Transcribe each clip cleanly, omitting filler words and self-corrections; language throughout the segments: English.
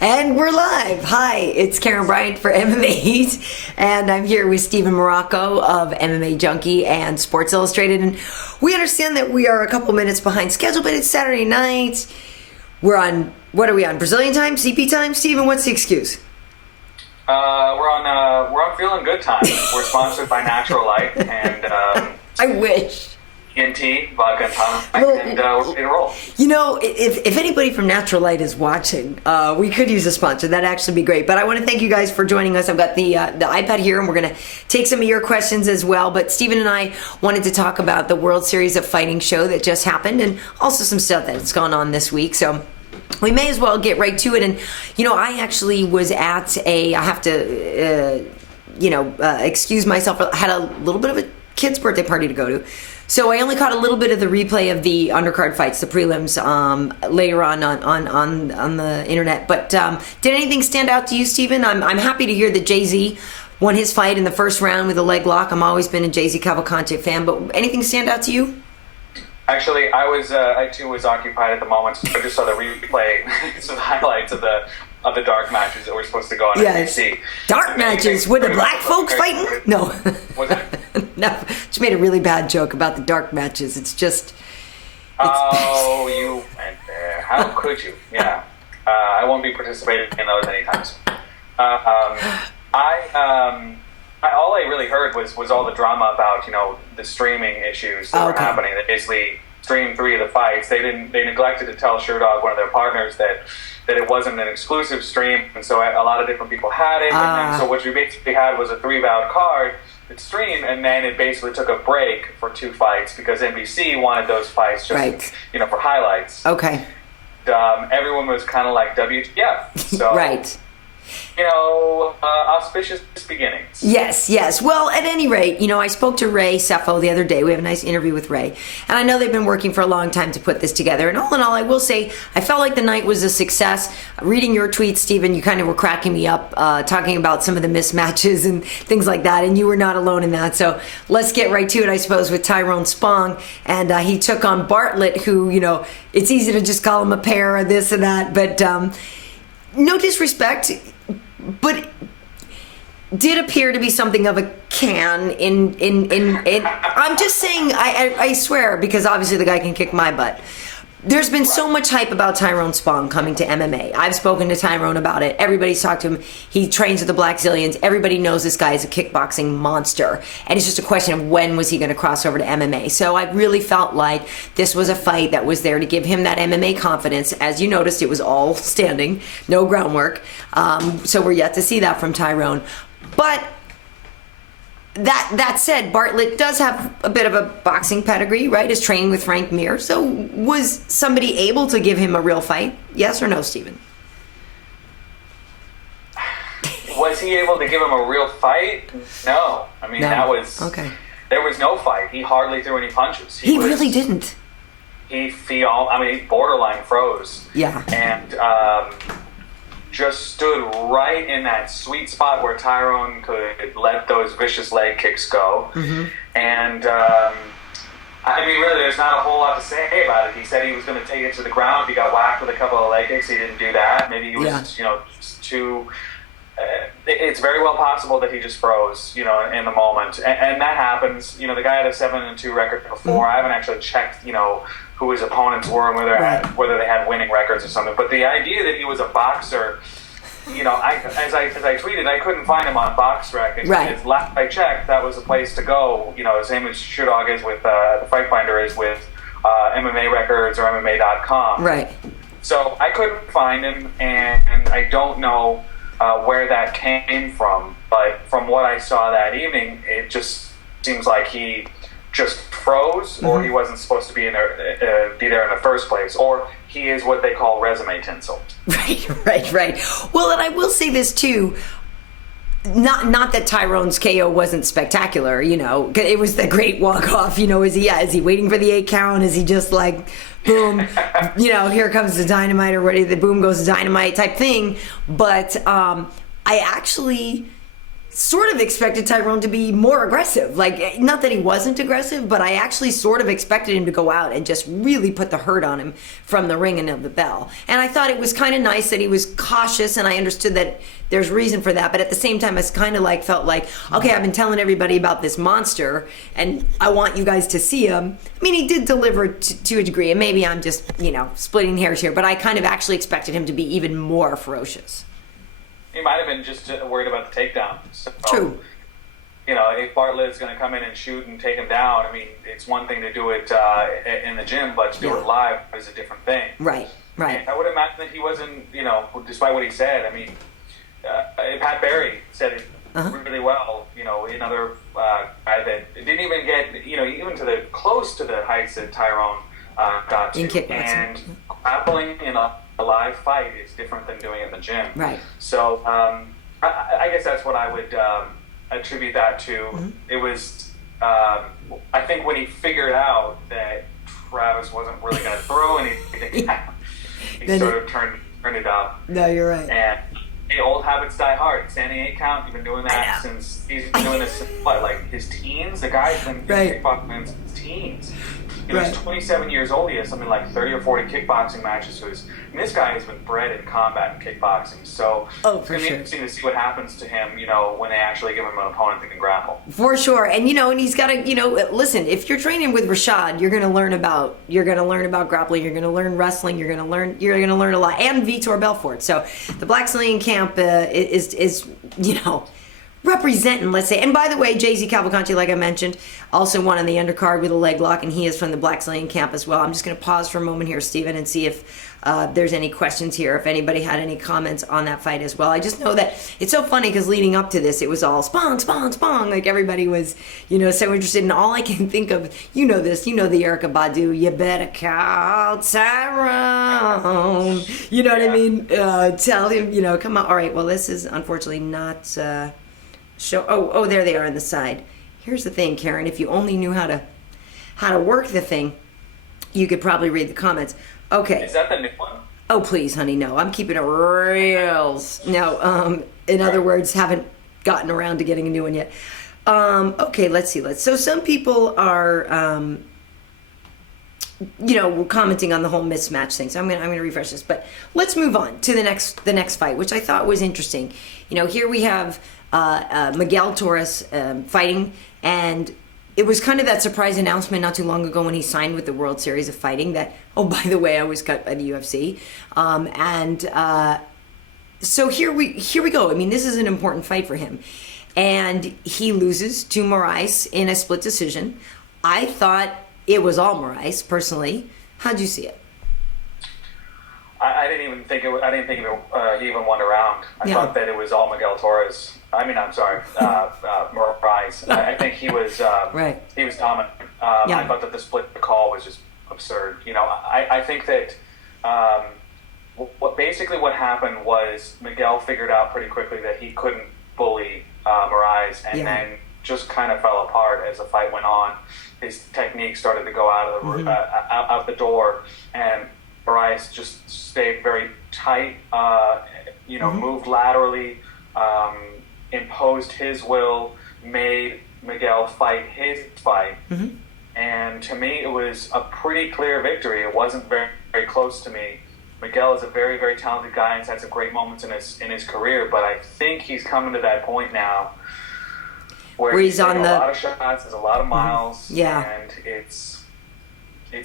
And we're live. Hi, it's Karyn Bryant for MMA H.E.A.T, and I'm here with Steven Marrocco of MMA Junkie and Sports Illustrated. And we understand that we are a couple minutes behind schedule, but it's Saturday night. We're on, what are we on? Brazilian time? CP time? Steven, what's the excuse? We're on Feeling Good time. We're sponsored by Natural Light and I wish. TNT, vodka and tonic, and we're ready to roll. You know, if anybody from Natural Light is watching, we could use a sponsor. That'd actually be great. But I want to thank you guys for joining us. I've got the iPad here, and we're going to take some of your questions as well. But Steven and I wanted to talk about the World Series of Fighting show that just happened, and also some stuff that's gone on this week. So we may as well get right to it. And, you know, I actually was at I have to, excuse myself. I had a little bit of a kid's birthday party to go to. So I only caught a little bit of the replay of the undercard fights, the prelims, later on the internet. But did anything stand out to you, Steven? I'm happy to hear that Jay-Z won his fight in the first round with a leg lock. I've always been a Jay-Z Cavalcante fan, but anything stand out to you? Actually, I too was occupied at the moment, so I just saw the replay, some highlights of the dark matches that were supposed to go on NBC. Dark matches with the black folks fighting? No. Was it? No, just made a really bad joke about the dark matches. It's just... Oh, you went there. How could you? Yeah. I won't be participating in those anytime soon. All I really heard was all the drama about, the streaming issues that were happening. They basically streamed 3 of the fights. They neglected to tell SureDog, one of their partners, that it wasn't an exclusive stream, and so a lot of different people had it. And so what you basically had was a 3-bout card that streamed, and then it basically took a break for 2 fights because NBC wanted those fights just for highlights. Okay. Everyone was kind of like WTF. So, right. Auspicious beginnings. Yes. Well, at any rate, I spoke to Ray Sefo the other day. We have a nice interview with Ray. And I know they've been working for a long time to put this together. And all in all, I will say, I felt like the night was a success. Reading your tweets, Steven, you kind of were cracking me up, talking about some of the mismatches and things like that. And you were not alone in that. So let's get right to it, I suppose, with Tyrone Spong. And he took on Bartlett, who, it's easy to just call him a pair or this and that. But no disrespect, but did appear to be something of a can in I'm just saying, I swear, because obviously the guy can kick my butt. There's been so much hype about Tyrone Spong coming to MMA. I've spoken to Tyrone about it. Everybody's talked to him. He trains with the Black Zillions. Everybody knows this guy is a kickboxing monster. And it's just a question of when was he going to cross over to MMA. So I really felt like this was a fight that was there to give him that MMA confidence. As you noticed, it was all standing, no groundwork. So we're yet to see that from Tyrone. But that said, Bartlett does have a bit of a boxing pedigree, right? Is training with Frank Mir. So was somebody able to give him a real fight? Yes or no, Steven? Was he able to give him a real fight? No. I mean, that was... Okay. There was no fight. He hardly threw any punches. He really didn't. He borderline froze. Yeah. And... just stood right in that sweet spot where Tyrone could let those vicious leg kicks go. Mm-hmm. And, really, there's not a whole lot to say about it. He said he was going to take it to the ground. He got whacked with a couple of leg kicks. He didn't do that. Maybe he was, just too... it's very well possible that he just froze, in the moment. And that happens. The guy had a 7-2 record before. Mm-hmm. I haven't actually checked, who his opponents were and whether they had winning records or something. But the idea that he was a boxer, as I tweeted, I couldn't find him on BoxRec. And last I checked, that was the place to go. The same as SureDog is with the Fight Finder is with MMA Records or MMA.com. Right. So I couldn't find him, and I don't know where that came from. But from what I saw that evening, it just seems like he just froze, or he wasn't supposed to be there in the first place, or he is what they call resume tinsel. Right. Well, and I will say this too. Not that Tyrone's KO wasn't spectacular, it was the great walk off. Is he waiting for the 8 count? Is he just like, boom, here comes the dynamite, or what? The boom goes the dynamite type thing. But I actually sort of expected Tyrone to be more aggressive. Like, not that he wasn't aggressive, but I actually sort of expected him to go out and just really put the hurt on him from the ring and of the bell. And I thought it was kind of nice that he was cautious, and I understood that there's reason for that. But at the same time, I kind of like felt like, okay, I've been telling everybody about this monster, and I want you guys to see him. I mean, he did deliver to a degree, and maybe I'm just, splitting hairs here, but I kind of actually expected him to be even more ferocious. He might have been just worried about the takedown. So, True. If Bartlett is going to come in and shoot and take him down, I mean, it's one thing to do it in the gym, but to do it live is a different thing. Right. And I would imagine that he wasn't, despite what he said, I mean, Pat Barry said it really well, another guy that didn't even get, even to the close to the heights that Tyrone got to. In kickboxing. And grappling in a live fight is different than doing it in the gym. Right. So I guess that's what I would attribute that to. Mm-hmm. It was, I think when he figured out that Travis wasn't really going to throw anything, he sort of turned it up. No, you're right. And the old habits die hard. Standing 8 count, you've been doing that since, he's been doing this since what, like his teens? The guy's been doing kickboxing since his teens. He was 27 years old. He has something like 30 or 40 kickboxing matches. And this guy has been bred in combat and kickboxing. So it's going to be interesting to see what happens to him, when they actually give him an opponent that can grapple. For sure. And, and he's got to, listen, if you're training with Rashad, you're going to learn about grappling. You're going to learn wrestling. You're going to learn a lot. And Vitor Belfort. So the Black Stallion camp is representing, let's say. And by the way, Jay-Z Cavalcanti, like I mentioned, also won on the undercard with a leg lock, and he is from the Black Stallion camp as well. I'm just going to pause for a moment here, Steven, and see if there's any questions here, if anybody had any comments on that fight as well. I just know that it's so funny because leading up to this, it was all spong, spong, spong. Like everybody was, so interested. And all I can think of, the Erykah Badu, you better call Tyrone. You know what I mean? Tell him, come on. All right, well, this is unfortunately not... Oh, there they are on the side. Here's the thing, Karyn. If you only knew how to work the thing, you could probably read the comments. Okay. Is that the new one? Oh, please, honey, no. I'm keeping it real. No, in other words, haven't gotten around to getting a new one yet. Okay, let's see. So some people are, commenting on the whole mismatch thing. So I'm gonna refresh this. But let's move on to the next fight, which I thought was interesting. Here we have Miguel Torres fighting, and it was kind of that surprise announcement not too long ago when he signed with the World Series of Fighting that, oh, by the way, I was cut by the UFC. So here we go. I mean, this is an important fight for him. And he loses to Moraes in a split decision. I thought it was all Moraes, personally. How'd you see it? I didn't even think he even won a round. I thought that it was all Miguel Torres. Moraes. I think he was he was dominant. I thought that the split call was just absurd. I think that what happened was Miguel figured out pretty quickly that he couldn't bully Moraes, and then just kind of fell apart as the fight went on. His technique started to go out of out the door, and Moraes just stayed very tight. Moved laterally. Imposed his will, made Miguel fight his fight, and to me it was a pretty clear victory. It wasn't very, very close to me. Miguel is a very, very talented guy and has had some great moments in his career, but I think he's coming to that point now where he's on a lot of shots, there's a lot of miles, and it's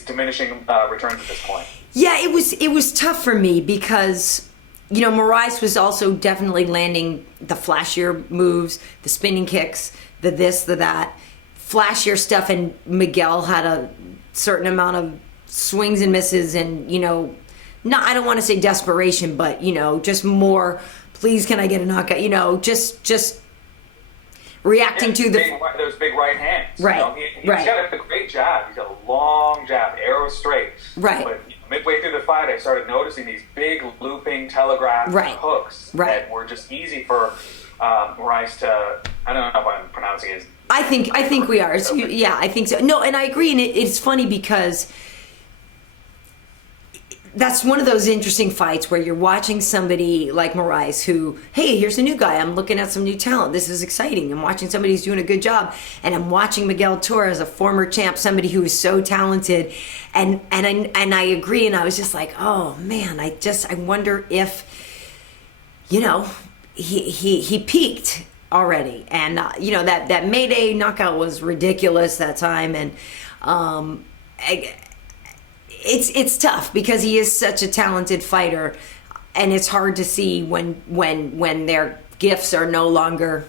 diminishing returns at this point. Yeah, it was tough for me because Moraes was also definitely landing the flashier moves, the spinning kicks, the this, the that, flashier stuff, and Miguel had a certain amount of swings and misses, and I don't want to say desperation, but just more. Please, can I get a knockout? Just reacting to those big right hands. Right. He's got a great jab. He's got a long jab, arrow straight. Right. But midway through the fight, I started noticing these big looping telegraph hooks that were just easy for Moraes to. I don't know if I'm pronouncing it. I think we are. I think so. No, and I agree. And it's funny because that's one of those interesting fights where you're watching somebody like Moraes who, hey, here's a new guy. I'm looking at some new talent. This is exciting. I'm watching somebody who's doing a good job. And I'm watching Miguel Torres, a former champ, somebody who is so talented. And I agree. And I was just like, oh, man, I wonder if, he peaked already. And, that Mayday knockout was ridiculous that time. And it's tough because he is such a talented fighter, and it's hard to see when their gifts are no longer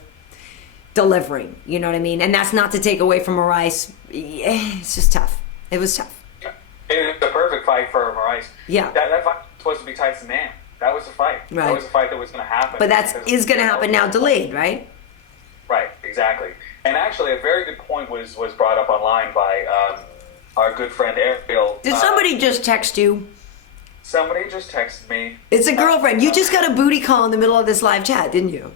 delivering. You know what I mean? And that's not to take away from Moraes. It's just tough. It was tough. It was a perfect fight for Moraes. Yeah. That fight was supposed to be Tyson Man. That was the fight. Right. That was the fight that was going to happen. But that is going to happen now, delayed, right? Right, exactly. And actually, a very good point was brought up online by our good friend Ariel. Did somebody just text you? Somebody just texted me. It's a girlfriend. You just got a booty call in the middle of this live chat, didn't you?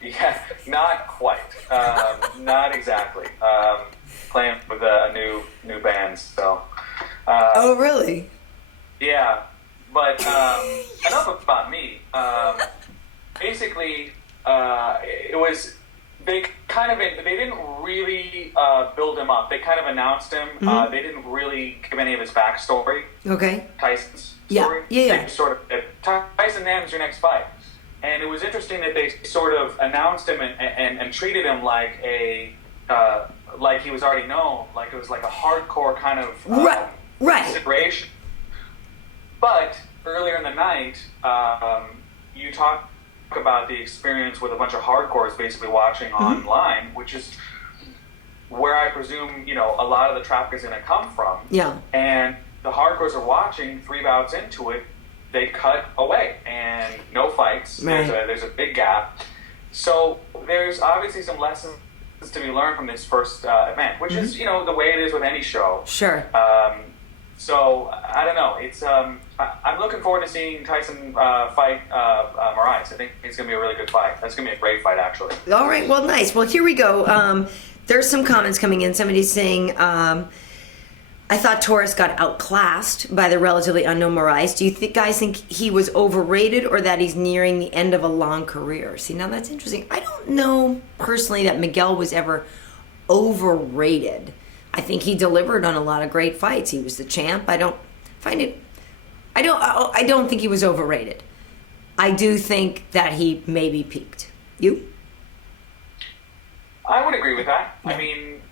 Yeah, not quite. Not exactly. Playing with a new band, so. Oh, really? Yeah, but enough about me. Basically, it was. They didn't really build him up. They kind of announced him. Mm-hmm. They didn't really give any of his backstory. Okay. Tyson's Yeah. story. Yeah. They sort of, Tyson Nam's your next fight. And it was interesting that they sort of announced him and treated him like like he was already known, like it was like a hardcore kind of right. situation. But earlier in the night, you talked about the experience with a bunch of hardcores basically watching online, which is where I presume, a lot of the traffic is going to come from. Yeah. And the hardcores are watching 3 bouts into it, they cut away and no fights. Right. There's a big gap. So there's obviously some lessons to be learned from this first event, which is, the way it is with any show. Sure. So I don't know. It's I'm looking forward to seeing Tyson fight Moraes. I think it's going to be a really good fight. That's going to be a great fight, actually. All right. Well, nice. Well, here we go. There's some comments coming in. Somebody's saying, I thought Torres got outclassed by the relatively unknown Moraes. Do you guys think he was overrated or that he's nearing the end of a long career? See, now that's interesting. I don't know personally that Miguel was ever overrated. I think he delivered on a lot of great fights. He was the champ. I don't think he was overrated. I do think that he maybe peaked. You? I would agree with that. Yeah. I mean,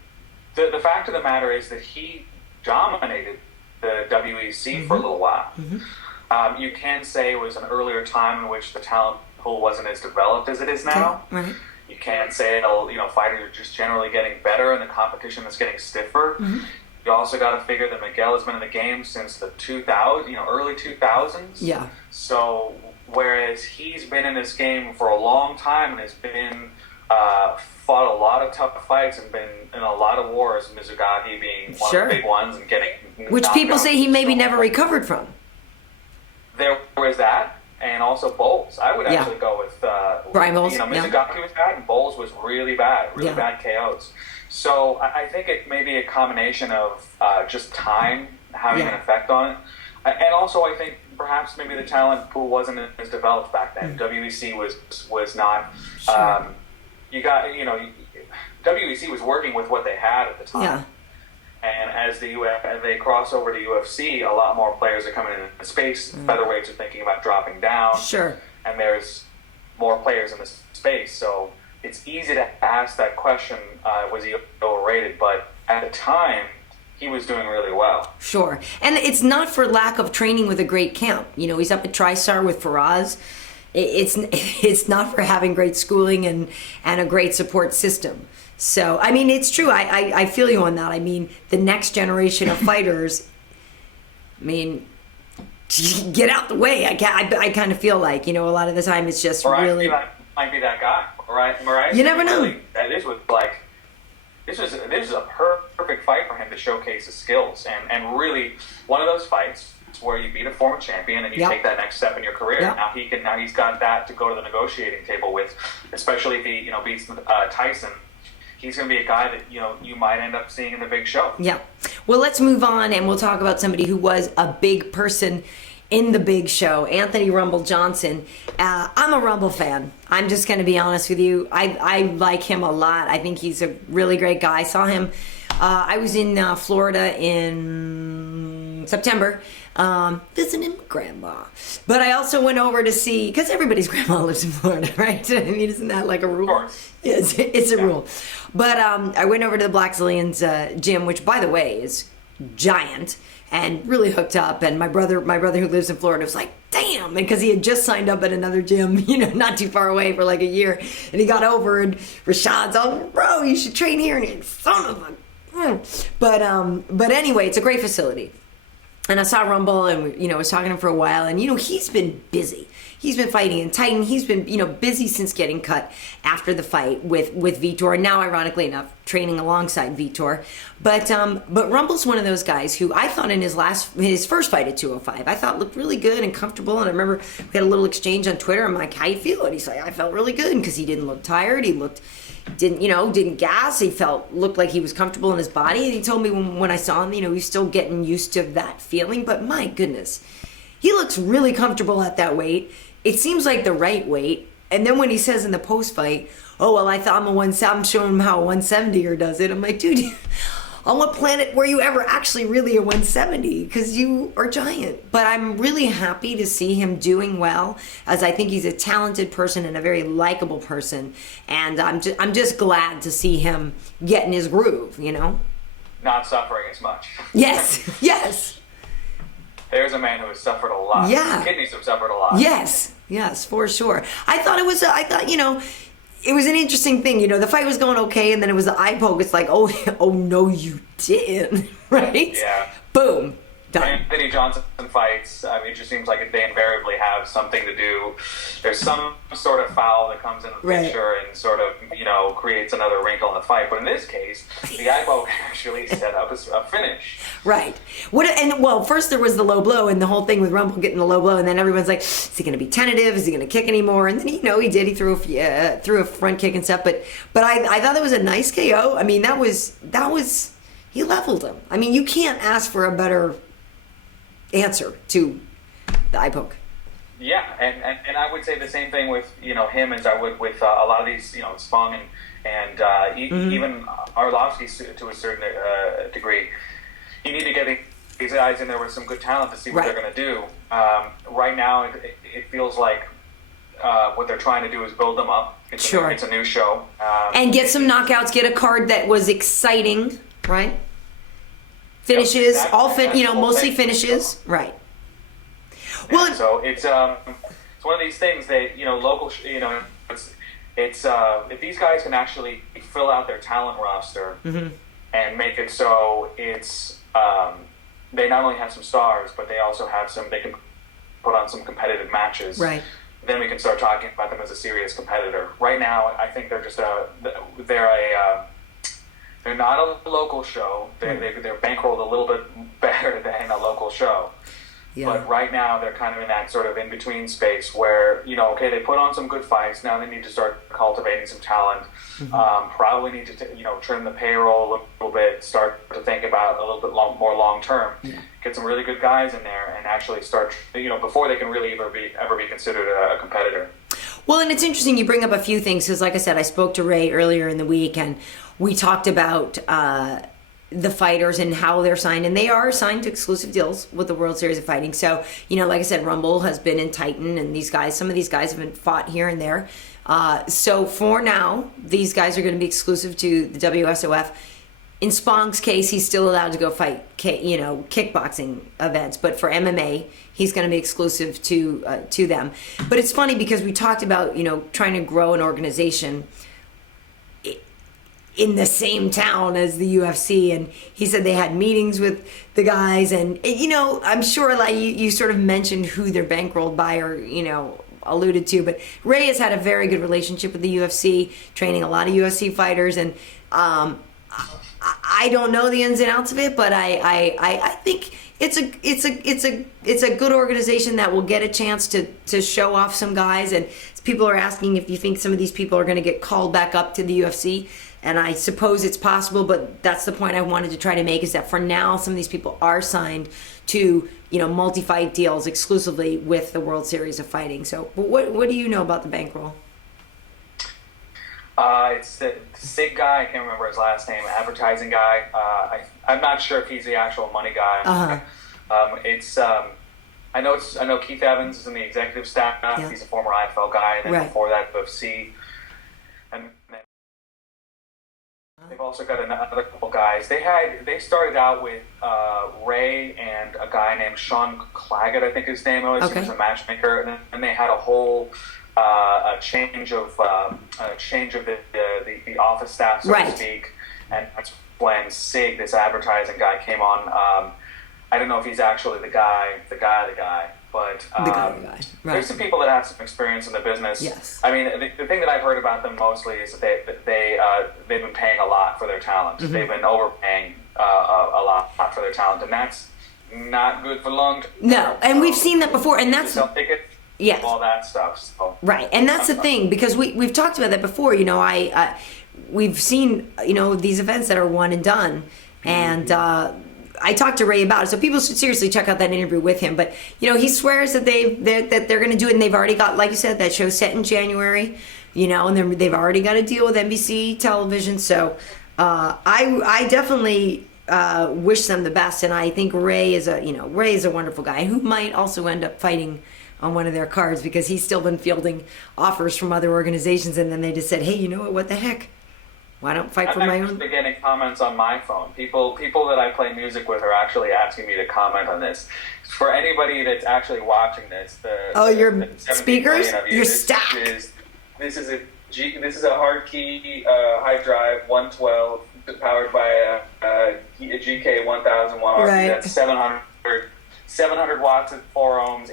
the fact of the matter is that he dominated the WEC for a little while. Mm-hmm. You can say it was an earlier time in which the talent pool wasn't as developed as it is now. Okay. Right. You can't say, fighters are just generally getting better and the competition is getting stiffer. Mm-hmm. You also got to figure that Miguel has been in the game since the early 2000s. Yeah. So whereas he's been in this game for a long time and has been fought a lot of tough fights and been in a lot of wars, Mizugaki being one of the big ones and getting which people say he maybe never recovered from. There was that. And also Bowles. I would actually go with Brian Bowles. Mizugaki was bad and Bowles was really bad KOs. So I think it may be a combination of just time having an effect on it. And also I think perhaps maybe the talent pool wasn't as developed back then. WEC was not. Sure. WEC was working with what they had at the time. Yeah. And as they cross over to UFC, a lot more players are coming into space. Featherweights are thinking about dropping down. Sure. And there's more players in this space. So it's easy to ask that question, was he overrated? But at the time, he was doing really well. Sure. And it's not for lack of training with a great camp. He's up at TriStar with Faraz. It's not for having great schooling and a great support system. So, I mean, it's true. I feel you on that. I mean, the next generation of fighters, get out the way. I kind of feel like, a lot of the time it's just really... Might be that guy, right? Moraes. You never know. Really, this was a perfect fight for him to showcase his skills. And really, one of those fights where you beat a former champion and you take that next step in your career. Yep. Now he's got that to go to the negotiating table with, especially if he beats Tyson. He's going to be a guy that you might end up seeing in the big show. Yeah. Well, let's move on and we'll talk about somebody who was a big person in the big show, Anthony Rumble Johnson. I'm a Rumble fan. I'm just going to be honest with you. I like him a lot. I think he's a really great guy. I saw him. I was in Florida in September visiting grandma. But I also went over to see, because everybody's grandma lives in Florida, right? I mean, isn't that like a rule? Of course. It's a rule. But I went over to the Black Zillions gym, which, by the way, is giant and really hooked up. And my brother who lives in Florida was like, damn, because he had just signed up at another gym, not too far away for like a year. And he got over and Rashad's all, bro, you should train here. And he's son of a... But anyway, it's a great facility. And I saw Rumble and, was talking to him for a while. And, he's been busy. He's been fighting in Titan. He's been, busy since getting cut after the fight with Vitor. And now, ironically enough, training alongside Vitor. But Rumble's one of those guys who I thought in his first fight at 205, I thought looked really good and comfortable. And I remember we had a little exchange on Twitter. I'm like, how you feel? And he's like, I felt really good because he didn't look tired. He didn't gas. He looked like he was comfortable in his body. And he told me when I saw him, he's still getting used to that feeling. But my goodness, he looks really comfortable at that weight. It seems like the right weight. And then when he says in the post-fight, oh, well, I thought I'm showing him how a 170er does it. I'm like, dude, on what planet were you ever actually really a 170? Because you are giant. But I'm really happy to see him doing well, as I think he's a talented person and a very likable person. And I'm just glad to see him get in his groove, Not suffering as much. Yes. There's a man who has suffered a lot. Yeah. His kidneys have suffered a lot. Yes, for sure. I thought, it was an interesting thing. The fight was going okay, and then it was the eye poke. It's like, oh no, you didn't, right? Yeah. Boom. Done. Anthony Johnson fights, it just seems like they invariably have something to do. There's some sort of foul that comes into the picture and sort of, creates another wrinkle in the fight. But in this case, the eye poke actually set up a finish. Right. First there was the low blow and the whole thing with Rumble getting the low blow, and then everyone's like, is he going to be tentative? Is he going to kick anymore? And then, he did. He threw a front kick and stuff. But I thought that was a nice KO. That was he leveled him. You can't ask for a better answer to the eye poke. Yeah, and I would say the same thing with him as I would with a lot of these Spong and even Arlovski to a certain degree. You need to get these guys in there with some good talent to see what they're going to do. Right now, it feels like what they're trying to do is build them up. It's a new show, and get some knockouts. Get a card that was exciting, right? Finishes, mostly finishes, right? Well, so it's one of these things that local. It's if these guys can actually fill out their talent roster and make it so it's they not only have some stars, but they also have some. They can put on some competitive matches. Right. Then we can start talking about them as a serious competitor. Right now, I think they're just they're not a local show. They're bankrolled a little bit better than a local show. Yeah. But right now, they're kind of in that sort of in-between space where, they put on some good fights. Now they need to start cultivating some talent. Probably need to, trim the payroll a little bit, start to think about a little bit more long-term. Yeah. Get some really good guys in there and actually start, before they can really ever be considered a competitor. Well, and it's interesting you bring up a few things because, like I said, I spoke to Ray earlier in the week and we talked about the fighters and how they're signed, and they are signed to exclusive deals with the World Series of Fighting. So, like I said, Rumble has been in Titan, and some of these guys have been fought here and there. So for now, these guys are going to be exclusive to the WSOF. In Spong's case, he's still allowed to go fight, kickboxing events, but for MMA, he's going to be exclusive to them. But it's funny because we talked about, trying to grow an organization in the same town as the UFC, and he said they had meetings with the guys, and I'm sure like you sort of mentioned who they're bankrolled by or alluded to, but Ray has had a very good relationship with the UFC, training a lot of UFC fighters, and I don't know the ins and outs of it, but I think it's a good organization that will get a chance to show off some guys, and people are asking if you think some of these people are going to get called back up to the UFC. And I suppose it's possible, but that's the point I wanted to try to make, is that for now, some of these people are signed to, multi-fight deals exclusively with the World Series of Fighting. So what do you know about the bankroll? It's the SIG guy. I can't remember his last name. Advertising guy. I'm not sure if he's the actual money guy. I know Keith Evans is in the executive staff. Yeah. He's a former IFL guy, and then before that, UFC. And they've also got another couple guys. They started out with Ray and a guy named Sean Claggett, I think his name was. He was a matchmaker, and then they had a whole a change of the office staff, so to speak, and that's when SIG, this advertising guy, came on. I don't know if he's actually the guy, but there's some people that have some experience in the business. Yes. I mean, the thing that I've heard about them mostly is that they've been paying a lot for their talent. Mm-hmm. They've been overpaying a lot for their talent, and that's not good for long term. No, and we've seen that before, and that's all that stuff. So. Right, and that's the thing, because we've talked about that before. We've seen these events that are one and done, and. I talked to Ray about it, so people should seriously check out that interview with him. But he swears that they're going to do it, and they've already got, like you said, that show set in January. And they've already got a deal with NBC television. So I definitely wish them the best, and I think Ray is a wonderful guy who might also end up fighting on one of their cards, because he's still been fielding offers from other organizations, and then they just said, hey, what the heck? Why don't fight for my own? I've been getting comments on my phone. People that I play music with are actually asking me to comment on this. For anybody that's actually watching this, your speakers, your stack. This is a hard key high drive 112 powered by a GK 1001 RP. Right. That's 700 watts at 4 ohms.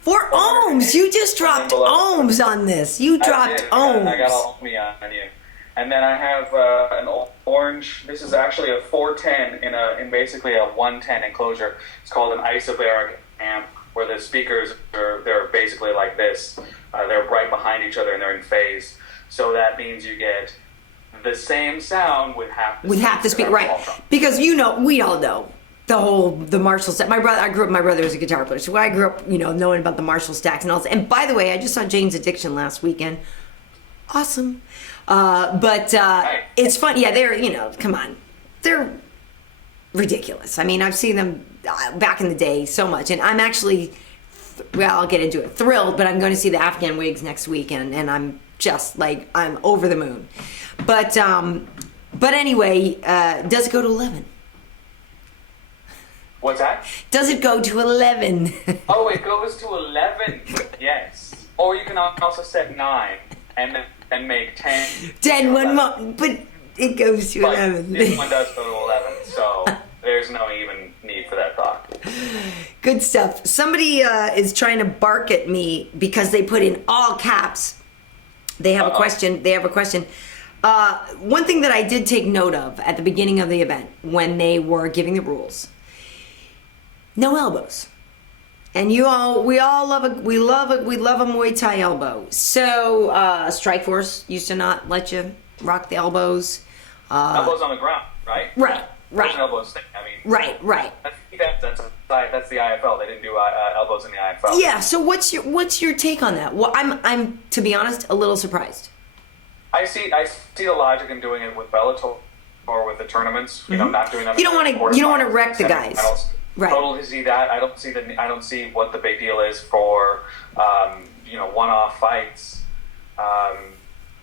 4 ohms. You just dropped ohms on this. You dropped ohms. I got all me on you. And then I have an orange. This is actually a 410 in basically a 110 enclosure. It's called an isobaric amp, where the speakers they're basically like this. They're right behind each other and they're in phase. So that means you get the same sound with half the speaker. Right? Because we all know the Marshall stack. I grew up. My brother was a guitar player, so I grew up, knowing about the Marshall stacks and all that. And by the way, I just saw Jane's Addiction last weekend. Awesome. But it's fun. Yeah, they're, come on. They're ridiculous. I mean, I've seen them back in the day so much. And I'm actually, I'll get into it, thrilled, but I'm going to see the Afghan Wigs next week. And I'm just I'm over the moon. But anyway, does it go to 11? What's that? Does it go to 11? Oh, it goes to 11. Yes. Or you can also set 9 and make 10. 10 one more, but it goes to 11. This one does go to 11, so there's no even need for that thought. Good stuff. Somebody is trying to bark at me because they put in all caps. They have a question. One thing that I did take note of at the beginning of the event when they were giving the rules. No elbows. And we love a Muay Thai elbow. So Strikeforce used to not let you rock the elbows. Elbows on the ground, right? Right. Elbows thing. I mean, right. That's the IFL. They didn't do elbows in the IFL. Yeah. So what's your take on that? Well, I'm to be honest a little surprised. I see the logic in doing it with Bellator or with the tournaments. Mm-hmm. Not doing that. You don't want to wreck the guys. Right. Totally see that. I don't see what the big deal is for one-off fights.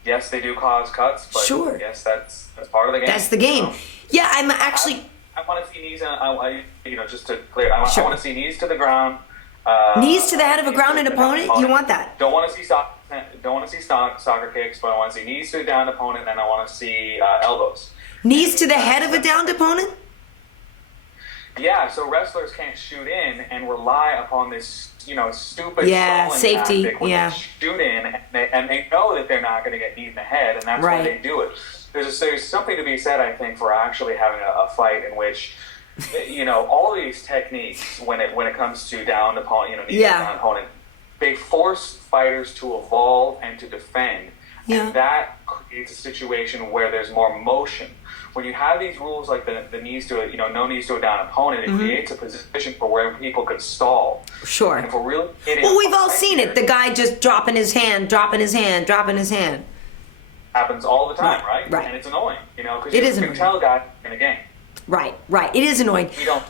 Yes, they do cause cuts, but sure. Yes, that's part of the game. That's the game. Yeah, I'm actually. I want to see knees. Just to clear, I want to see knees to the ground. Knees to the head of a grounded opponent. You want that? Don't want to see soccer kicks, but I want to see knees to a downed opponent, and I want to see elbows. Knees to the head of a downed opponent. Yeah, so wrestlers can't shoot in and rely upon this, stupid safety. Tactic when they shoot in, and they know that they're not going to get kneed in the head, and that's why they do it. There's something to be said, I think, for actually having a fight in which, all these techniques when it comes to down opponent, down opponent, they force fighters to evolve and to defend Yeah. And that creates a situation where there's more motion. When you have these rules like the knees to it, no knees to a down opponent, it creates a position for where people could stall. Sure. And if we're really well, we've all seen it. The guy just dropping his hand. Happens all the time, right? Right. And it's annoying, because It you is can annoying. tell a guy in a game. Right. It is annoying. We don't.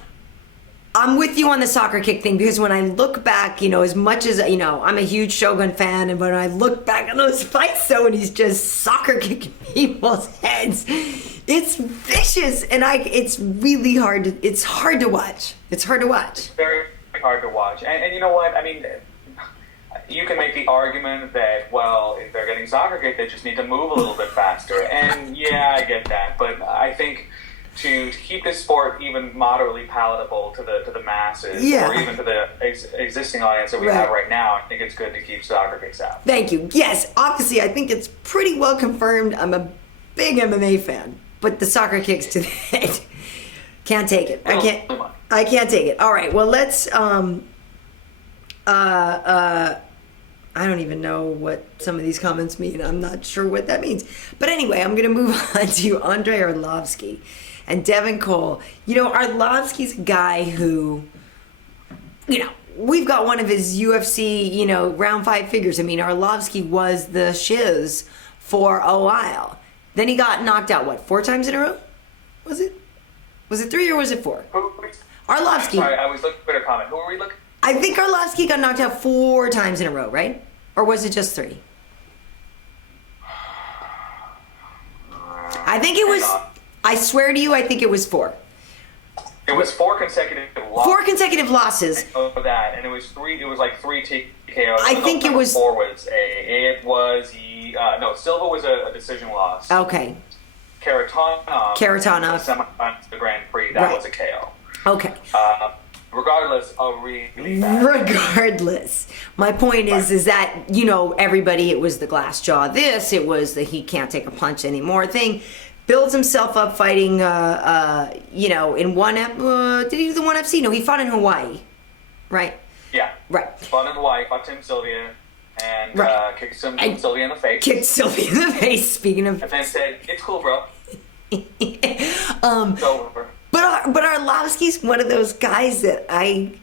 I'm with you on the soccer kick thing because when I look back, as much as, I'm a huge Shogun fan, and when I look back on those fights, though, and he's just soccer kicking people's heads, it's vicious, and it's really hard to watch. It's hard to watch. Very hard to watch. And you know what? I mean, you can make the argument that, well, if they're getting soccer kicked, they just need to move a little bit faster. And yeah, I get that. But I think to keep this sport even moderately palatable to the masses, or even to the existing audience that we have right now, I think it's good to keep soccer kicks out. Thank you. Yes, obviously, I think it's pretty well confirmed. I'm a big MMA fan, but the soccer kicks to the head, can't take it. I can't take it. All right, well, let's I don't even know what some of these comments mean. I'm not sure what that means. But anyway, I'm going to move on to Andrei Arlovski and Devin Cole. Arlovski's a guy who, we've got one of his UFC, round 5 figures. I mean, Arlovski was the shiz for a while. Then he got knocked out, 4 times in a row? Was it 3 or was it 4? Arlovski. Sorry, I was looking for a comment. Who were we looking? I think Arlovski got knocked out 4 times in a row, right? Or was it just 3? I think it was, I swear to you, I think it was 4. It was 4 consecutive losses. 4 consecutive losses. Of that, and it was 3 TKOs. I think it was 4 was Silva was a decision loss. Okay. Karatanov, the semifinals of the Grand Prix, that was a KO. Okay. Regardless of really bad. My point is that, everybody, it was the glass jaw this, it was the he can't take a punch anymore thing. Builds himself up fighting, in one, did he do the 1FC? No, he fought in Hawaii, right? Yeah. Right. Fought in Hawaii, fought Tim Sylvia, and kicked Sylvia in the face. Kicked Sylvia in the face, speaking of... And then said, it's cool, bro. It's over. But Arlovski's one of those guys that I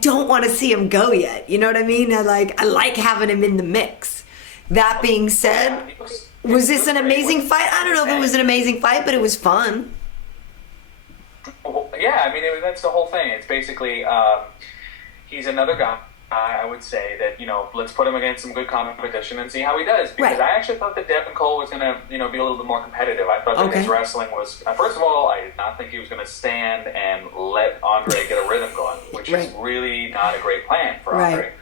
don't want to see him go yet. You know what I mean? I like having him in the mix. That being said, was this an amazing fight? I don't know if it was an amazing fight, but it was fun. Well, yeah, I mean, that's the whole thing. It's basically, he's another guy, I would say, that, let's put him against some good competition and see how he does. Because I actually thought that Devin Cole was going to, be a little bit more competitive. I thought that his wrestling was, first of all, I did not think he was going to stand and let Andre get a rhythm going, which is really not a great plan for Andre.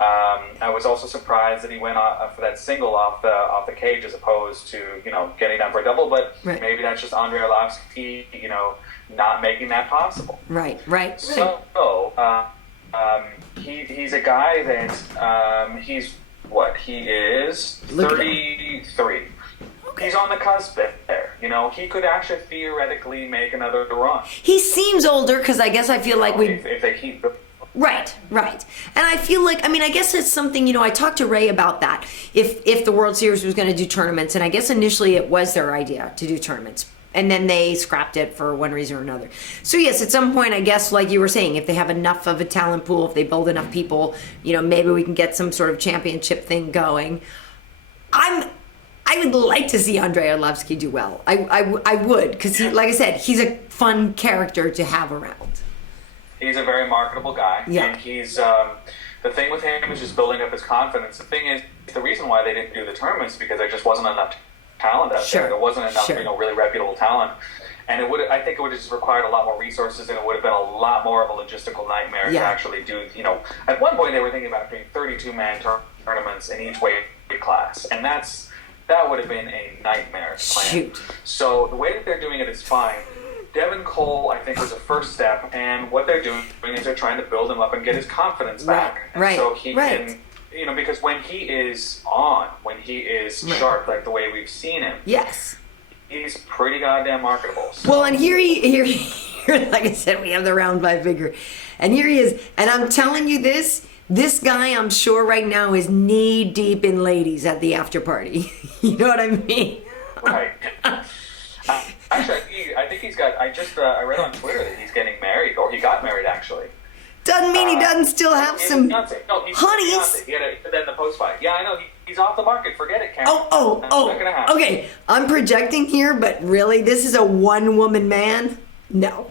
I was also surprised that he went for that single off the cage as opposed to, getting down for a double, but maybe that's just Andrei Arlovski, not making that possible. Right. So, he's a guy that he is 33. Okay. He's on the cusp there. He could actually theoretically make another run. He seems older because I guess I feel like if they keep the... Right. And I feel like, I guess it's something, I talked to Ray about that. If the World Series was going to do tournaments, and I guess initially it was their idea to do tournaments. And then they scrapped it for one reason or another. So yes, at some point, I guess, like you were saying, if they have enough of a talent pool, if they build enough people, maybe we can get some sort of championship thing going. I would like to see Andrei Arlovski do well. I would, because like I said, he's a fun character to have around. He's a very marketable guy. Yeah. And he's, the thing with him is just building up his confidence. The thing is, the reason why they didn't do the tournaments is because there just wasn't enough talent out there. There wasn't enough, really reputable talent. And I think it would have just required a lot more resources, and it would have been a lot more of a logistical nightmare to actually do, at one point they were thinking about doing 32-man tournaments in each weight class. And that would have been a nightmare plan. So the way that they're doing it is fine. Devin Cole, I think, was the first step, and what they're doing is they're trying to build him up and get his confidence back. And so he can, because when he is on, when he is sharp, like the way we've seen him, he's pretty goddamn marketable. So. Well, and here, like I said, we have the round 5 figure, and here he is, and I'm telling you this, This guy, I'm sure right now, is knee deep in ladies at the after party. You know what I mean? Right. Actually, I think he's got. I read on Twitter that he's getting married, or he got married actually. Doesn't mean he doesn't still have some honeys. He had then the post fight. Yeah, I know. He's off the market. Forget it, Karyn. Oh. Not gonna happen. Okay, I'm projecting here, but really, this is a one-woman man? No.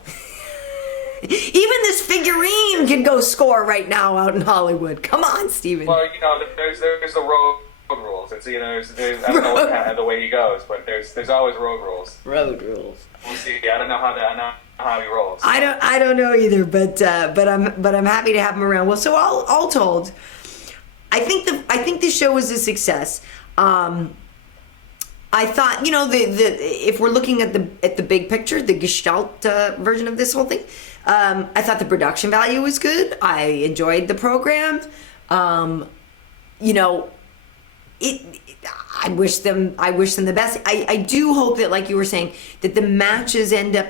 Even this figurine can go score right now out in Hollywood. Come on, Steven. Well, there's the road rules. It's there's I don't know what kind of the way he goes, but there's always road rules. Road rules. We'll see. I don't know how he rolls. I don't know either, but I'm happy to have him around. Well, so all told, I think the show was a success. I thought, if we're looking at the big picture, the gestalt version of this whole thing, I thought the production value was good. I enjoyed the program. I wish them the best. I do hope that, like you were saying, that the matches end up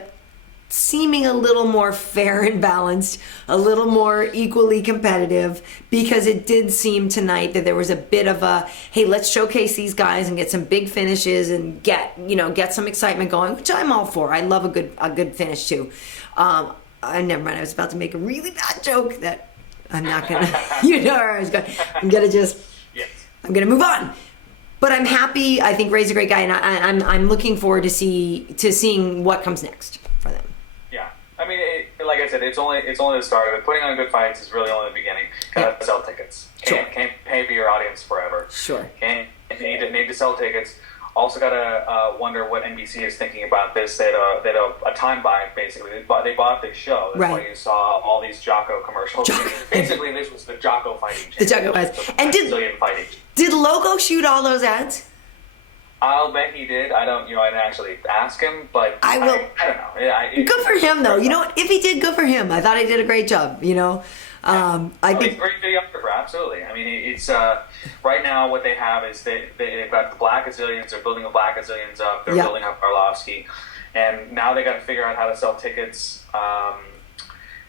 seeming a little more fair and balanced, a little more equally competitive, because it did seem tonight that there was a bit of a, hey, let's showcase these guys and get some big finishes and get some excitement going, which I'm all for. I love a good finish too. Never mind. I was about to make a really bad joke that I'm not gonna. Where I was going. I'm gonna move on. But I'm happy. I think Ray's a great guy, and I'm looking forward to seeing what comes next for them. Yeah, I mean, like I said, it's only the start of it. Putting on good fights is really only the beginning. Gotta sell tickets. Can't pay for your audience forever. Sure. Need to sell tickets. Also, gotta wonder what NBC is thinking about this. They had a time buy, basically. They bought this show. That's why you saw all these Jocko commercials. Basically, this was the Jocko fighting. The Jocko ads. And did Logo shoot all those ads? I'll bet he did. I didn't actually ask him, but I don't know. Yeah, good for him, though. You know what? If he did, good for him. I thought he did a great job. I think he's a great videographer. Absolutely. I mean, it's right now what they have is they've got the Black Azilians. They're building the Black Azilians up. They're building up Arlovski, and now they got to figure out how to sell tickets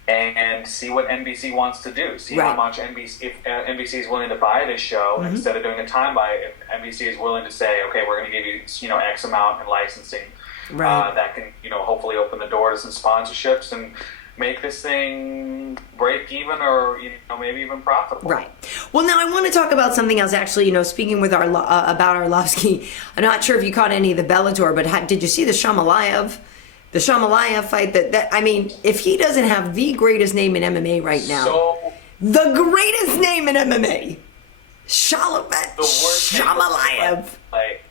and see what NBC wants to do. See how much if NBC is willing to buy this show instead of doing a time buy. If NBC is willing to say, okay, we're going to give you X amount in licensing, that can hopefully open the door to some sponsorships and make this thing break even or maybe even profitable. Right. Well, now I want to talk about something else. Actually, speaking with about Arlovski, I'm not sure if you caught any of the Bellator, but did you see the Shamalayev fight? That I mean, if he doesn't have the greatest name in MMA right now, the greatest name in MMA, Shamalayev.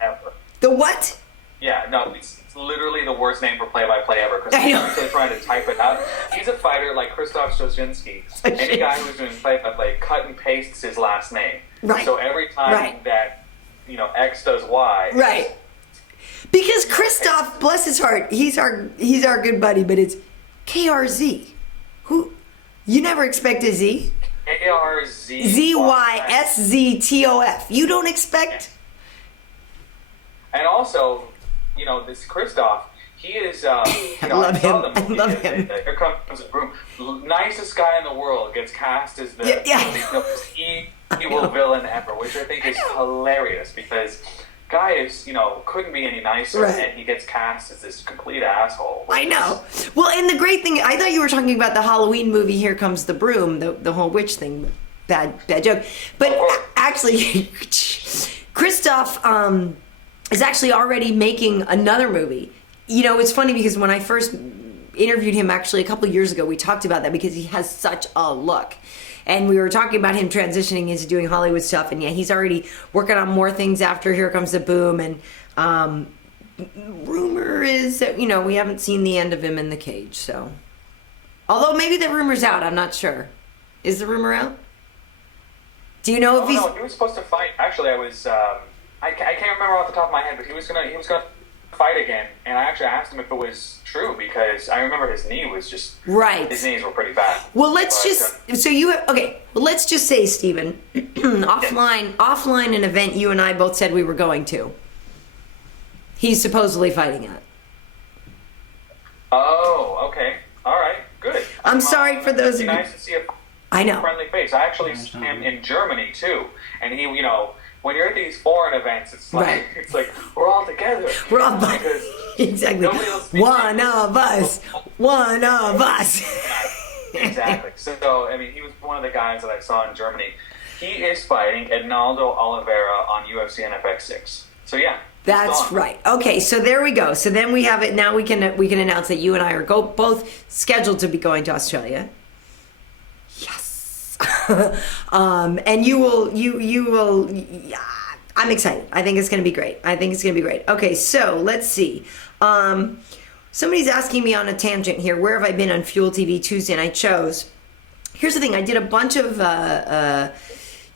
Ever. The what? Yeah, no, it's literally the worst name for play-by-play ever, because he's actually trying to type it out. He's a fighter like Krzysztof Stoczynski. Any guy who's doing play-by-play cut and pastes his last name. Right. So every time that X does Y. Right. Because Krzysztof, bless his heart, he's our good buddy, but it's KRZ. Who you never expect a Z? KRZ. ZYSZTOF. You don't expect. And also, this Krzysztof, he is, I love him. Here comes a groom. Nicest guy in the world gets cast as the evil villain ever, which I think is hilarious because guy is, couldn't be any nicer, and he gets cast as this complete asshole. I know. Well, and the great thing, I thought you were talking about the Halloween movie, Here Comes the Broom, the whole witch thing. Bad joke. But actually, Krzysztof, is actually already making another movie. It's funny because when I first interviewed him actually a couple of years ago, we talked about that because he has such a look. And we were talking about him transitioning into doing Hollywood stuff, and he's already working on more things after Here Comes the Boom. And rumor is that, we haven't seen the end of him in the cage, so. Although maybe the rumor's out, I'm not sure. Is the rumor out? Do you know if he's... No, he was supposed to fight. Actually, I was... I can't remember off the top of my head, but he was gonna fight again, and I actually asked him if it was true because I remember his knee was just his knees were pretty bad. Well, let's just say, Steven, offline an event you and I both said we were going to. He's supposedly fighting at. Oh, okay, all right, good. I'm sorry for those of you. Nice to see I know. Friendly face. I actually saw him in Germany too, and he, when you're at these foreign events, it's like Right. it's like we're all together. We're all because exactly one of us. Exactly. So I mean, he was one of the guys that I saw in Germany. He is fighting Ednaldo Oliveira on UFC NFX 6. So yeah. That's right. Okay, so there we go. So then we have it. Now we can announce that you and I are both scheduled to be going to Australia. Yes. And you will. Yeah, I'm excited. I think it's going to be great. Okay, so let's see. Somebody's asking me on a tangent here. Where have I been on Fuel TV Tuesday night shows? Here's the thing. I did a bunch of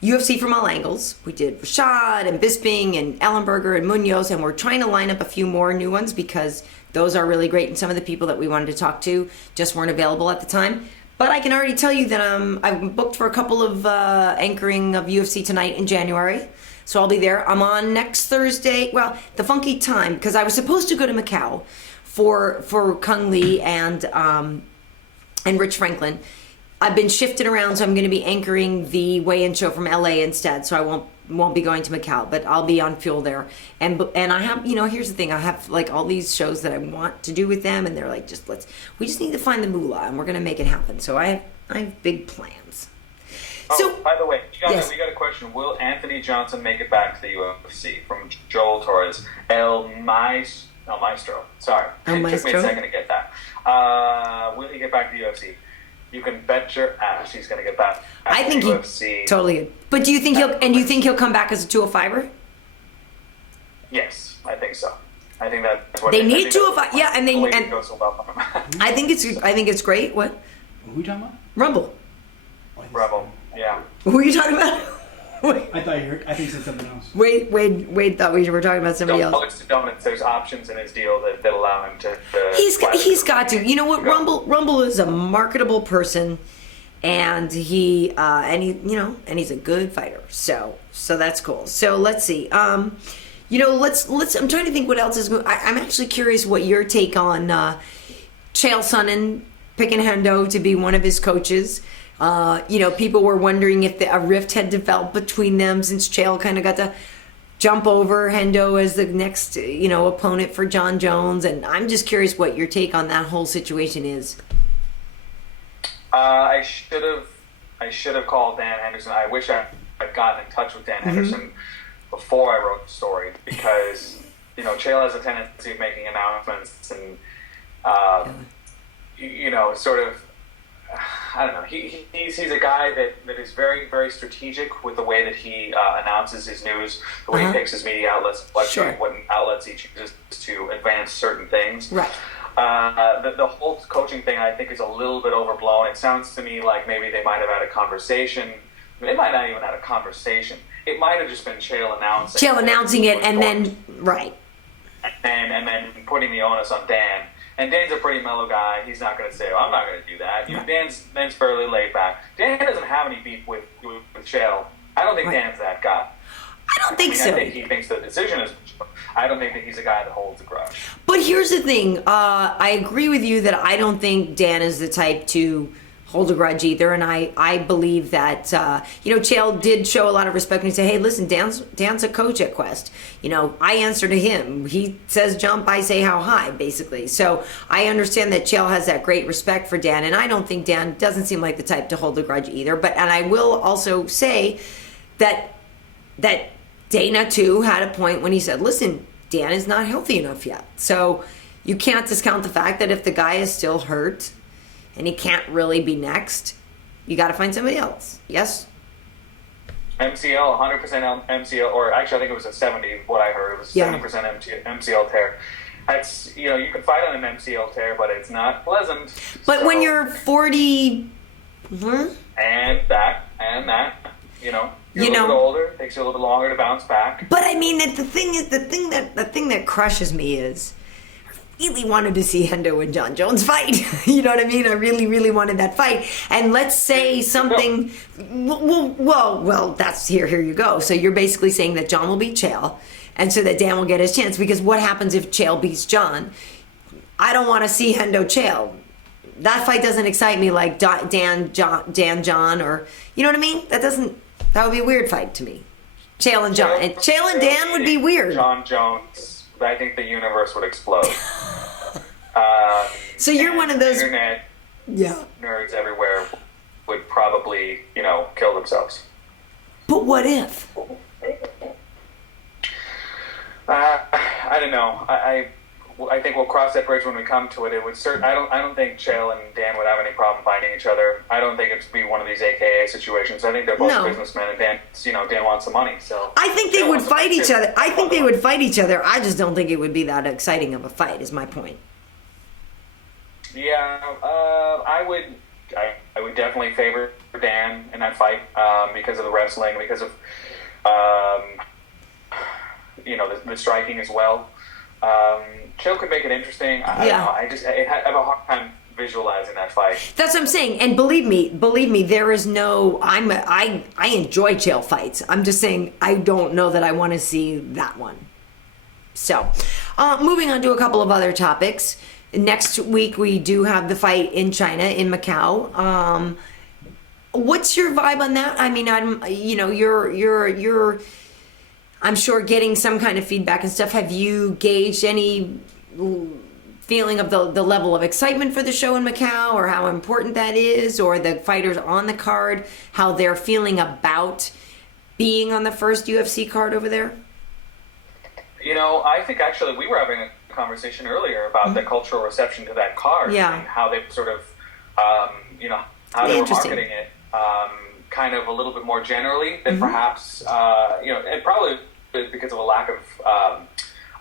UFC from all angles. We did Rashad and Bisping and Ellenberger and Munoz, and we're trying to line up a few more new ones because those are really great, and some of the people that we wanted to talk to just weren't available at the time. But I can already tell you that I'm booked for a couple of anchoring of UFC Tonight in January, so I'll be there. I'm on next Thursday. Well, the funky time, because I was supposed to go to Macau for Kung Lee and Rich Franklin. I've been shifted around, so I'm going to be anchoring the weigh-in show from LA instead, so I won't be going to Macau, but I'll be on Fuel there. And I have, here's the thing, I have like all these shows that I want to do with them, and they're like, we just need to find the moolah, and we're going to make it happen. So I have big plans. Oh, so, by the way, yes. we got a question. Will Anthony Johnson make it back to the UFC? From Joel Torres. El Maestro. Sorry. El It took me Maestro? a second to get that. Will he get back to the UFC? You can bet your ass he's going to get back. I think to UFC. he totally. But do you think he'll come back as a 205er? Yes, I think so. I think that's what They need 205. Yeah, and it goes so well for him. I think it's great. What? Who are you talking about? Rumble. Rebel. Yeah. Who are you talking about? Wait. I thought I think you said something else. Wade thought we were talking about somebody else. There's options in his deal that allow him to. He's got to. You know what? Rumble is a marketable person, and he's a good fighter. So that's cool. So let's see. Let's. I'm trying to think what else is going. I'm actually curious what your take on Chael Sonnen picking Hendo to be one of his coaches. People were wondering if a rift had developed between them since Chael kind of got to jump over Hendo as the next, opponent for John Jones. And I'm just curious what your take on that whole situation is. I should have called Dan Henderson. I wish I'd gotten in touch with Dan Henderson before I wrote the story because, Chael has a tendency of making announcements and, sort of, I don't know. He's a guy that is very, very strategic with the way that he announces his news, the way he picks his media outlets, what outlets he chooses to advance certain things. Right. The whole coaching thing, I think, is a little bit overblown. It sounds to me like maybe they might have had a conversation. They might not even have had a conversation. It might have just been Chael announcing it, and then right. And then putting the onus on Dan. And Dan's a pretty mellow guy. He's not going to say, I'm not going to do that. Dan's fairly laid back. Dan doesn't have any beef with Chael. I don't think Dan's that guy. I don't think so. I think he thinks the decision is... I don't think that he's a guy that holds a grudge. But here's the thing. I agree with you that I don't think Dan is the type to hold a grudge either. And I believe that, Chael did show a lot of respect and he said, hey, listen, Dan's a coach at Quest. I answer to him. He says jump, I say how high, basically. So I understand that Chael has that great respect for Dan. And I don't think Dan doesn't seem like the type to hold a grudge either. And I will also say that Dana, too, had a point when he said, listen, Dan is not healthy enough yet. So you can't discount the fact that if the guy is still hurt and he can't really be next, you got to find somebody else. Yes? MCL, 100% MCL, or actually I think it was a 70, what I heard. It was 70% MCL tear. That's, you can fight on an MCL tear, but it's not pleasant. But when you're 40... And that, you're a little bit older, it takes you a little bit longer to bounce back. But I mean, the thing that crushes me is I really wanted to see Hendo and John Jones fight. You know what I mean? I really, really wanted that fight. And let's say something. Well. That's here you go. So you're basically saying that John will beat Chael, and so that Dan will get his chance. Because what happens if Chael beats John? I don't want to see Hendo Chael. that fight doesn't excite me like Dan John, or you know what I mean. That would be a weird fight to me. Chael and John. And Chael and Dan would be weird. John Jones, I think the universe would explode. So you're one of those internet nerds everywhere would probably, kill themselves. But what if? I don't know. I think we'll cross that bridge when we come to it. It would I don't think Chael and Dan would have any problem fighting each other. I don't think it'd be one of these AKA situations. I think they're both businessmen, and Dan wants the money. So I think they would fight each other. I think they would fight each other. I just don't think it would be that exciting of a fight. Is my point. Yeah, I would definitely favor Dan in that fight because of the wrestling, because of the striking as well. Chael could make it interesting. I don't know. I have a hard time visualizing that fight. That's what I'm saying. And believe me, there is no. I enjoy Chael fights. I'm just saying I don't know that I want to see that one. So, moving on to a couple of other topics. Next week we do have the fight in China, in Macau. What's your vibe on that? I mean, you're I'm sure getting some kind of feedback and stuff. Have you gauged any feeling of the level of excitement for the show in Macau, or how important that is, or the fighters on the card, how they're feeling about being on the first UFC card over there? I think actually we were having a conversation earlier about the cultural reception to that card, and how they sort of, how they were marketing it, kind of a little bit more generally than perhaps, and probably because of a lack of,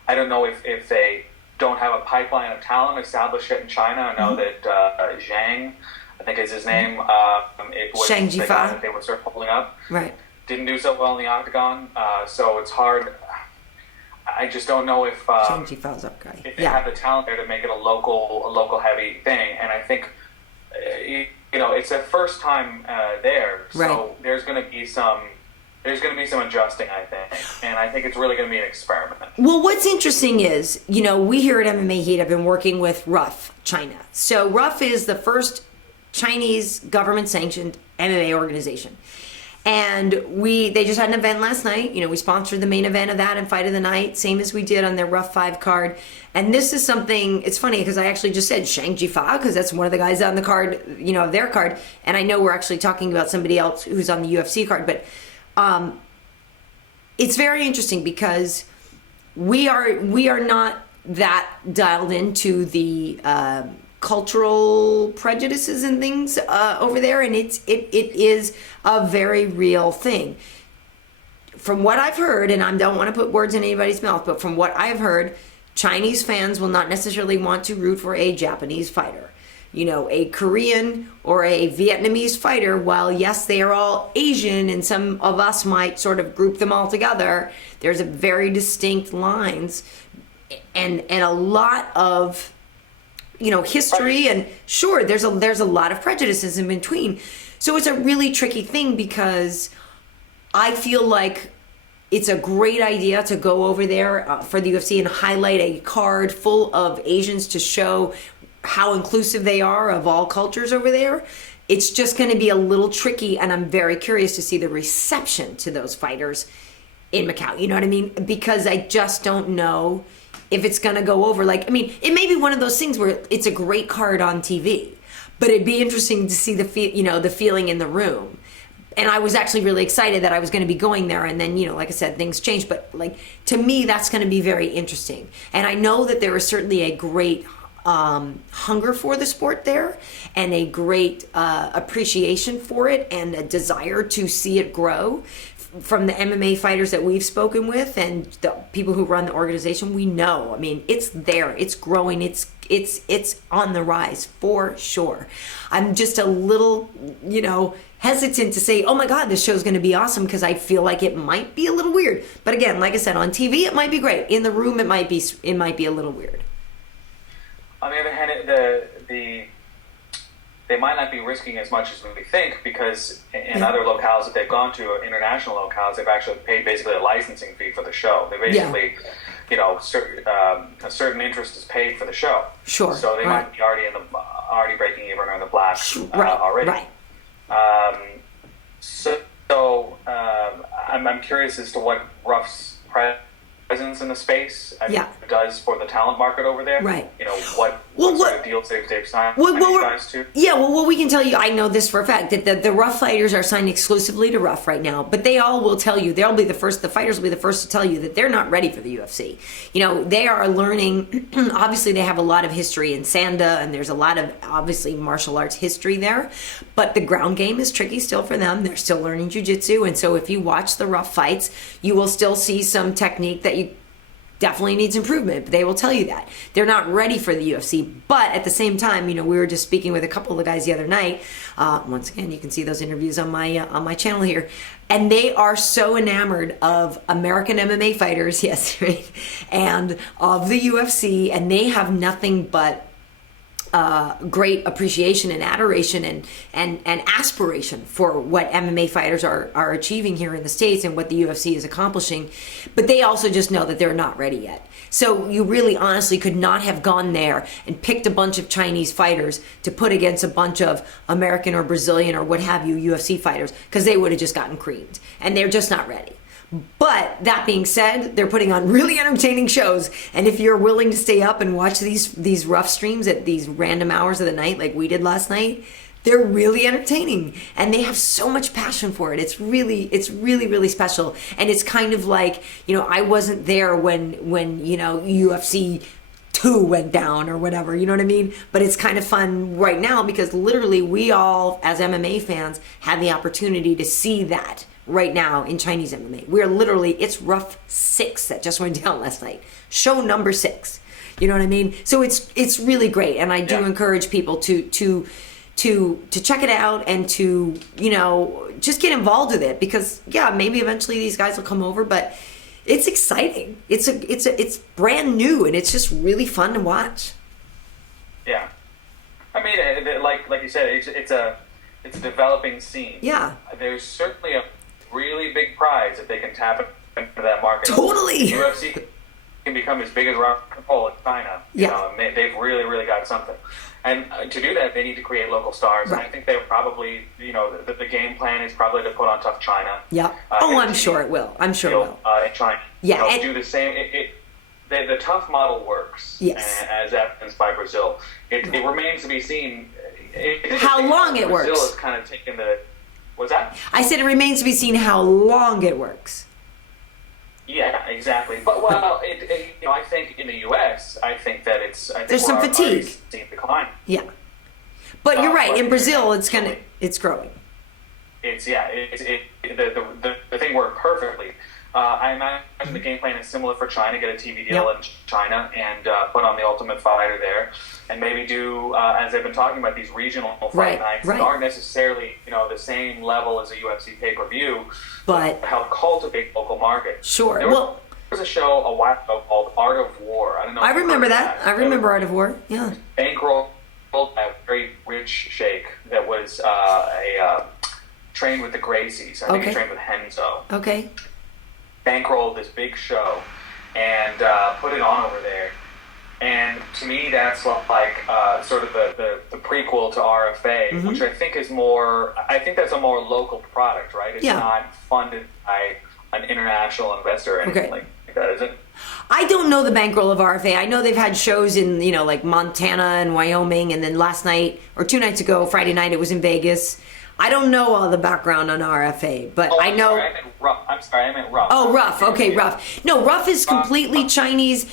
I don't know if they don't have a pipeline of talent established yet in China. I know that Zhang, I think is his name, it was the guy that they would start pulling up. Right. Didn't do so well in the octagon, so it's hard. I just don't know if they have the talent there to make it a local heavy thing, and I think it's their first time there, so there's going to be some adjusting, I think, and I think it's really going to be an experiment. Well, what's interesting is, we here at MMA Heat have been working with RUF China. So RUF is the first Chinese government-sanctioned MMA organization. And they just had an event last night. We sponsored the main event of that and Fight of the Night, same as we did on their RUF 5 card. And this is something, it's funny because I actually just said Shang Jifa because that's one of the guys on the card, of their card. And I know we're actually talking about somebody else who's on the UFC card, but it's very interesting because we are not that dialed into the cultural prejudices and things over there, and it is a very real thing. From what I've heard, and I don't want to put words in anybody's mouth, but from what I've heard, Chinese fans will not necessarily want to root for a Japanese fighter. A Korean or a Vietnamese fighter, while yes, they are all Asian and some of us might sort of group them all together, there's a very distinct lines and a lot of history, and sure, there's a lot of prejudices in between. So it's a really tricky thing because I feel like it's a great idea to go over there for the UFC and highlight a card full of Asians to show how inclusive they are of all cultures over there. It's just going to be a little tricky, and I'm very curious to see the reception to those fighters in Macau. You know what I mean? Because I just don't know if it's going to go over. It may be one of those things where it's a great card on TV, but it'd be interesting to see the feeling in the room. And I was actually really excited that I was going to be going there, and then, like I said, things changed. But to me, that's going to be very interesting. And I know that there is certainly a great hunger for the sport there, and a great appreciation for it, and a desire to see it grow. From the MMA fighters that we've spoken with and the people who run the organization, we know. It's there, it's growing, it's on the rise for sure. I'm just a little, hesitant to say, oh my God, this show's going to be awesome, because I feel like it might be a little weird. But again, like I said, on TV it might be great. In the room, it might be a little weird. On the other hand, they might not be risking as much as we think, because in other locales that they've gone to, international locales, they've actually paid basically a licensing fee for the show. They basically, a certain interest is paid for the show. Sure. So they might be already breaking even or in the black already. Right. I'm curious as to what Ruff's presence in the space does for the talent market over there. Right. What sort of deals they've signed these guys to. Yeah, well, we can tell you, I know this for a fact, that the Ruff fighters are signed exclusively to Ruff right now, but they all will tell you, the fighters will be the first to tell you that they're not ready for the UFC. They are learning, obviously they have a lot of history in Sanda, and there's a lot of, obviously, martial arts history there, but the ground game is tricky still for them. They're still learning jiu-jitsu, and so if you watch the Ruff fights, you will still see some technique that you definitely needs improvement. But they will tell you that they're not ready for the UFC. But at the same time, we were just speaking with a couple of the guys the other night. Once again, you can see those interviews on my channel here, and they are so enamored of American MMA fighters, yes, right, and of the UFC, and they have nothing but great appreciation and adoration and aspiration for what MMA fighters are achieving here in the States and what the UFC is accomplishing. But they also just know that they're not ready yet. So you really honestly could not have gone there and picked a bunch of Chinese fighters to put against a bunch of American or Brazilian or what have you UFC fighters, because they would have just gotten creamed, and they're just not ready. But that being said, they're putting on really entertaining shows, and if you're willing to stay up and watch these Ruff streams at these random hours of the night like we did last night, they're really entertaining, and they have so much passion for it. It's really, really special. And it's kind of like, I wasn't there when UFC 2 went down or whatever, you know what I mean? But it's kind of fun right now because literally we all, as MMA fans, had the opportunity to see that right now in Chinese MMA. We're literally, it's Ruff 6 that just went down last night. Show number 6. You know what I mean? So it's really great, and I do encourage people to check it out and to, just get involved with it, because maybe eventually these guys will come over, but it's exciting. It's brand new, and it's just really fun to watch. Yeah. I mean, like you said, it's a developing scene. Yeah. There's certainly a really big prize if they can tap into that market. Totally. UFC can become as big as rock and roll in China. They've really got something. And to do that, they need to create local stars. Right. And I think they're probably, the game plan is probably to put on Tough China. Yeah. I'm sure it will. I'm sure it will. In China. Yeah. Do the same. The tough model works. Yes. As evidenced by Brazil. It remains to be seen. How long it works. Brazil has kind of taken the... What's that? I said it remains to be seen how long it works. Yeah, exactly. But I think in the U.S., there's some fatigue. Decline. Yeah, but you're right. In Brazil, it's growing. The thing worked perfectly. I imagine the game plan is similar for China. Get a TV deal in China and put on the Ultimate Fighter there, and maybe do as they've been talking about, these regional fight nights that aren't necessarily the same level as a UFC pay-per-view, but help cultivate local markets. Sure. There was a show a while ago called Art of War. I don't know. I remember that. I remember Art of War. Yeah. Bankrolled a very rich sheikh that was trained with the Gracies. I think he trained with Henzo. Okay. Bankrolled this big show and put it on over there. And to me, that's like sort of the prequel to RFA, which I think is more. I think that's a more local product, right? It's not funded by an international investor or anything like that, is it? I don't know the bankroll of RFA. I know they've had shows in like Montana and Wyoming, and then last night or 2 nights ago, Friday night, it was in Vegas. I don't know all the background on RFA, but I know. Sorry, I meant Ruff. Oh, Ruff. Okay, Ruff. No, Ruff is completely Chinese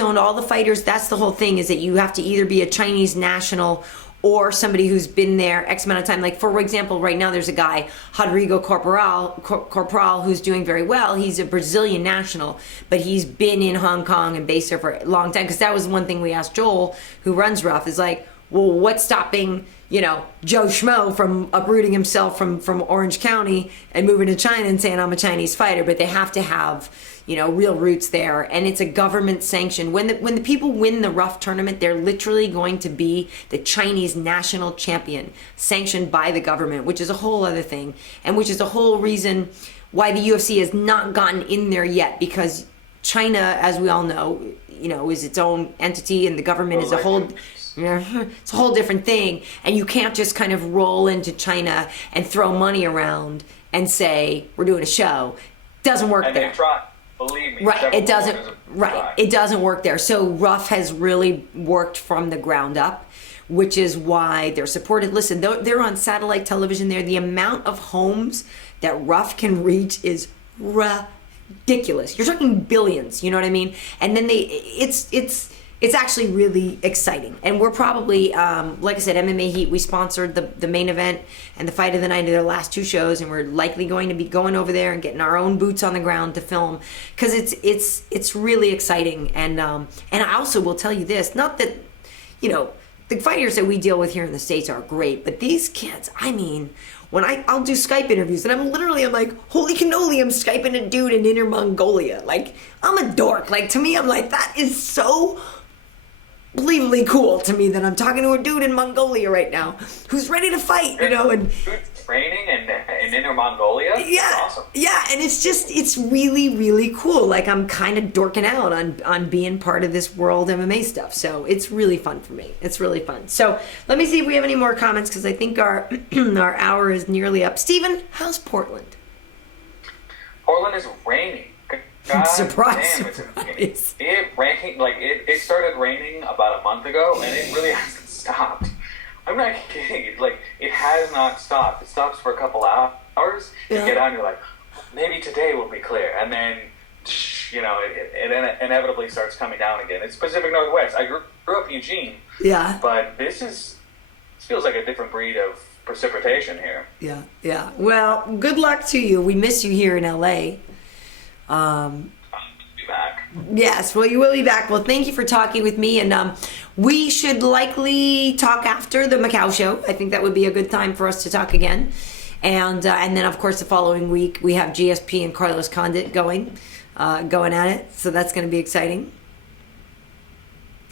owned. All the fighters. That's the whole thing, is that you have to either be a Chinese national or somebody who's been there X amount of time. Like, for example, right now there's a guy, Rodrigo Corporal, who's doing very well. He's a Brazilian national, but he's been in Hong Kong and based there for a long time. Because that was one thing we asked Joel, who runs Ruff, is like, well, what's stopping Joe Schmo from uprooting himself from Orange County and moving to China and saying I'm a Chinese fighter? But they have to have real roots there, and it's a government sanction. When the people win the rough tournament, they're literally going to be the Chinese national champion, sanctioned by the government, which is a whole other thing, and which is the whole reason why the UFC has not gotten in there yet, because China, as we all know, is its own entity, and the government is a whole. It's a whole different thing, and you can't just kind of roll into China and throw money around and say we're doing a show. Doesn't work and there. They try. Believe me, Right, it doesn't. Right, try. it doesn't work there. So Rough has really worked from the ground up, which is why they're supported. Listen, they're on satellite television there. The amount of homes that Rough can reach is ridiculous. You're talking billions. You know what I mean? And then it's actually really exciting. And we're probably, like I said, MMA Heat, we sponsored the main event and the fight of the night of their last 2 shows, and we're likely going to be going over there and getting our own boots on the ground to film, because it's really exciting. And I also will tell you this, not that, the fighters that we deal with here in the States are great, but these kids, I mean, when I'll do Skype interviews, and I'm like, holy cannoli, I'm Skyping a dude in Inner Mongolia. Like, I'm a dork. Like, to me, I'm like, that is so unbelievably cool to me that I'm talking to a dude in Mongolia right now who's ready to fight, and training in Inner Mongolia. Yeah, that's awesome. Yeah, and it's really, really cool. Like, I'm kind of dorking out on being part of this world MMA stuff, so it's really fun for me. It's really fun. So let me see if we have any more comments, because I think our our hour is nearly up. Steven, how's Portland? Portland is raining. God Surprise. Damn, it started raining about a month ago, and it really hasn't stopped. I'm not kidding. It has not stopped. It stops for a couple hours. Yeah. You get out and you're like, maybe today will be clear. And then, it inevitably starts coming down again. It's Pacific Northwest. I grew up in Eugene. Yeah. But this feels like a different breed of precipitation here. Yeah. Well, good luck to you. We miss you here in LA. I'll be back. Yes, well, you will be back. Well, thank you for talking with me, and we should likely talk after the Macau show. I think that would be a good time for us to talk again, and then of course the following week we have GSP and Carlos Condit going at it, so that's going to be exciting.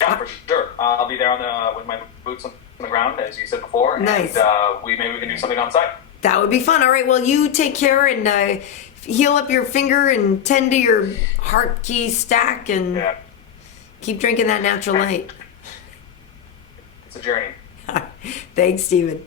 Yeah, for sure. I'll be there with my boots on the ground, as you said before. Nice. And maybe we can do something on site. That would be fun. All right, well, you take care and heal up your finger and tend to your heart key stack and keep drinking that natural light. It's a journey. Thanks, Steven.